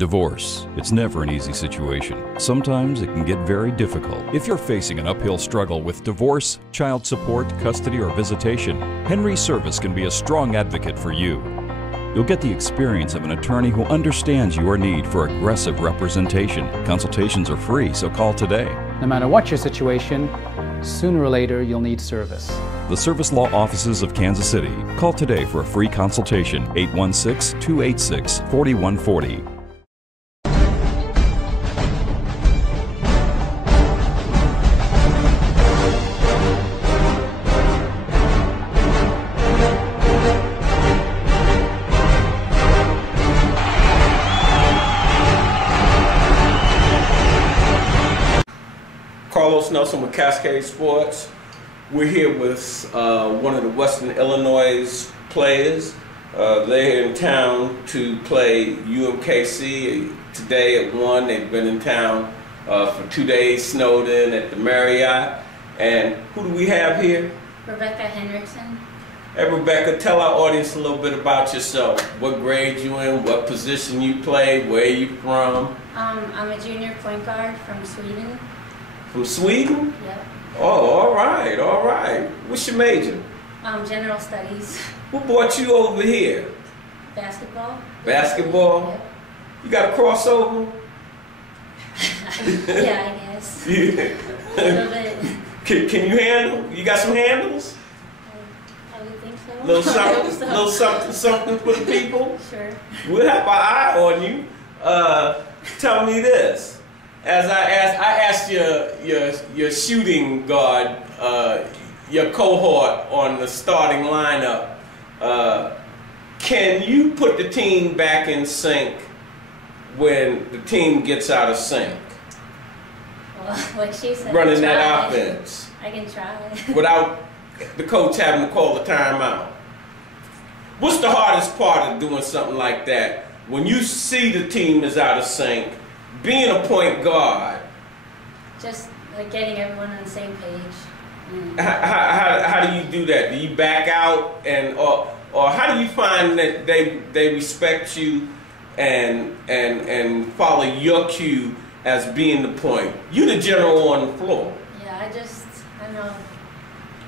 Divorce. It's never an easy situation. Sometimes it can get very difficult. If you're facing an uphill struggle with divorce, child support, custody, or visitation, Henry Service can be a strong advocate for you. You'll get the experience of an attorney who understands your need for aggressive representation. Consultations are free, so call today. No matter what your situation, sooner or later you'll need service. The Service Law Offices of Kansas City. Call today for a free consultation, 816-286-4140. Nelson with Cascade Sports. We're here with one of the Western Illinois players. They're in town to play UMKC today at 1. They've been in town for 2 days, snowed in at the Marriott. And who do we have here? Rebecca Henricson. Hey Rebecca, tell our audience a little bit about yourself. What grade you in, what position you play, where you from? I'm a junior point guard from Sweden. From Sweden? Yep. Oh, all right, all right. What's your major? General studies. Who brought you over here? Basketball. Basketball? Yep. You got a crossover? Yeah, I guess. Yeah. A little bit. Can you handle? You got some handles? I would think so. Little something for the people? Sure. We'll have our eye on you. Tell me this. As I asked your shooting guard, your cohort on the starting lineup, can you put the team back in sync when the team gets out of sync? Well, like she said, running that offense. I can try. Without the coach having to call the timeout. What's the hardest part of doing something like that? When you see the team is out of sync, being a point guard. Just like getting everyone on the same page. How do you do that? Do you back out or how do you find that they respect you and follow your cue as being the point? You the general on the floor. Yeah, I don't know,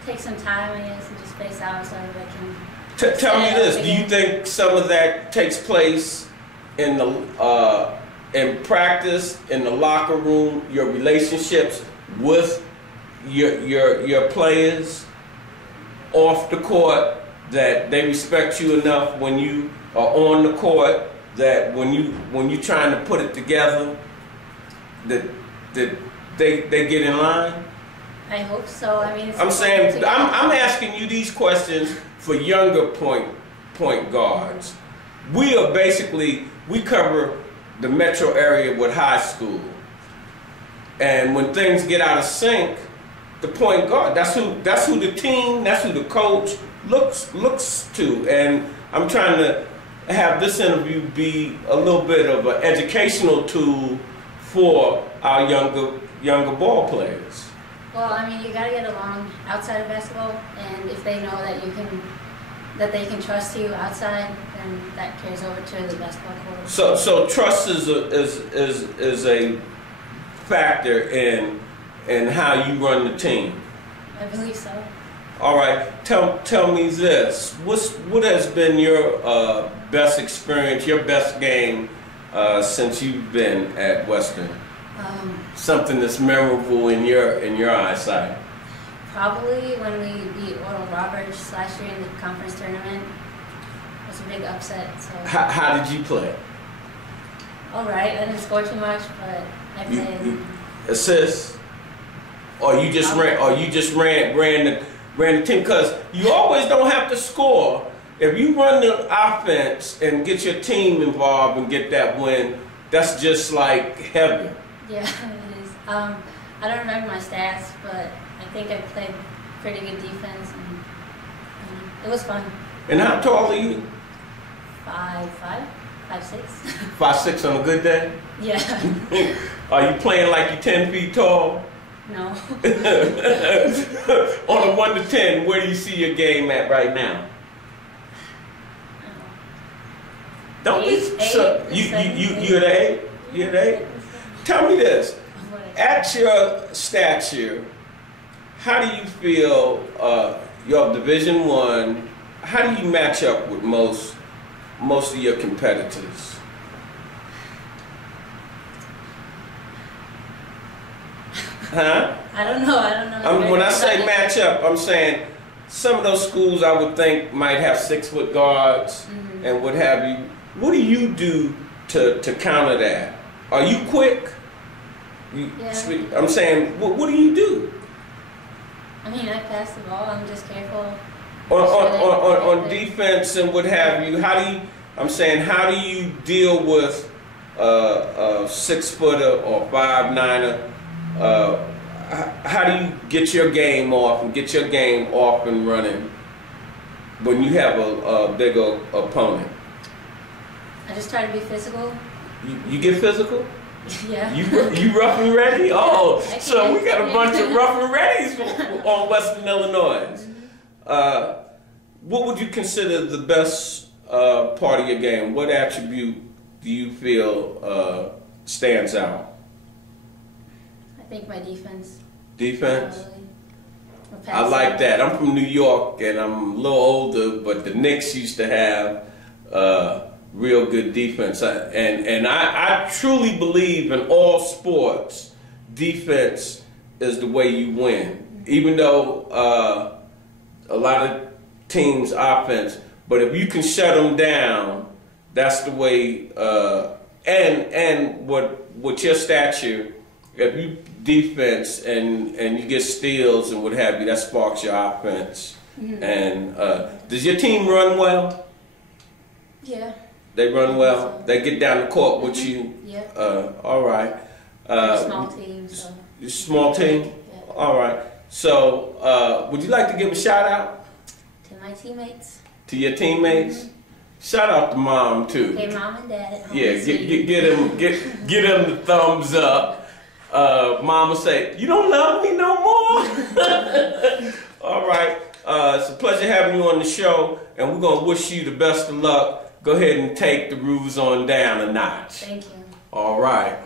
take some time, I guess, and just space out so everybody can. Tell me this, do you think some of that takes place in the in practice, in the locker room, your relationships with your players off the court, that they respect you enough when you are on the court, that when you're trying to put it together, that they get in line? I hope so. I mean, I'm saying I'm asking you these questions for younger point guards. We are basically, we cover the metro area with high school, and when things get out of sync, the point guard, that's who the team, that's who the coach looks to. And I'm trying to have this interview be a little bit of an educational tool for our younger ball players. Well, I mean, you gotta get along outside of basketball, and if they know that they can trust you outside, then that carries over to the basketball court. So trust is a factor in how you run the team. I believe so. All right, tell me this. What has been your best experience, your best game since you've been at Western? Something that's memorable in your eyesight. Probably when we beat Oral Roberts last year in the conference tournament. It was a big upset. So. How did you play? All right, I didn't score too much, but I played. Assists? Or you just ran the team? Because you always don't have to score. If you run the offense and get your team involved and get that win, that's just like heaven. Yeah, it is. I don't remember my stats, but I think I played pretty good defense, and it was fun. And how tall are you? 5'6". 5'6" on a good day? Yeah. Are you playing like you're 10 feet tall? No. On a 1 to 10, where do you see your game at right now? Don't be so. You at 8? You at 8? Tell me this. At your stature, how do you feel? You're Division I. How do you match up with most of your competitors? Huh? I don't know. When I say match up, I'm saying some of those schools I would think might have 6-foot guards and what have you. What do you do to counter that? Are you quick? Yeah. I'm saying, what do you do? I mean, I pass the ball. I'm just careful. On defense and what have you, how do you deal with a 6-footer or 5'9"er? How do you get your game off and running when you have a bigger opponent? I just try to be physical. You get physical? Yeah. You rough and ready? Oh, so we got a bunch of rough and readies on Western Illinois. What would you consider the best part of your game? What attribute do you feel stands out? I think my defense. Defense? I like that. I'm from New York and I'm a little older, but the Knicks used to have real good defense. And I truly believe in all sports, defense is the way you win. Even though a lot of teams offense, but if you can shut them down, that's the way. And with your stature, if you defense and you get steals and what have you, that sparks your offense. And does your team run well? Yeah. They run well. They get down the court with you. Yeah. All right. Small team. So. Small team. Yeah. All right. So, would you like to give a shout out To my teammates. to your teammates? Shout out to mom too. Okay, mom and dad at home. Yeah, get him the thumbs up. Mama say, "You don't love me no more." All right. It's a pleasure having you on the show, and we're gonna wish you the best of luck. Go ahead and take the rules on down a notch. Thank you. All right.